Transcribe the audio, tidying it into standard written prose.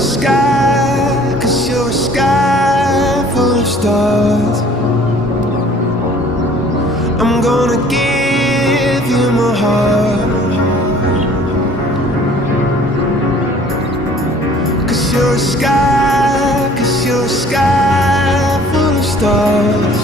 a sky, 'cause you're a sky full of stars. I'm gonna give you my heart, 'cause you're a sky, 'cause you're a sky full of stars.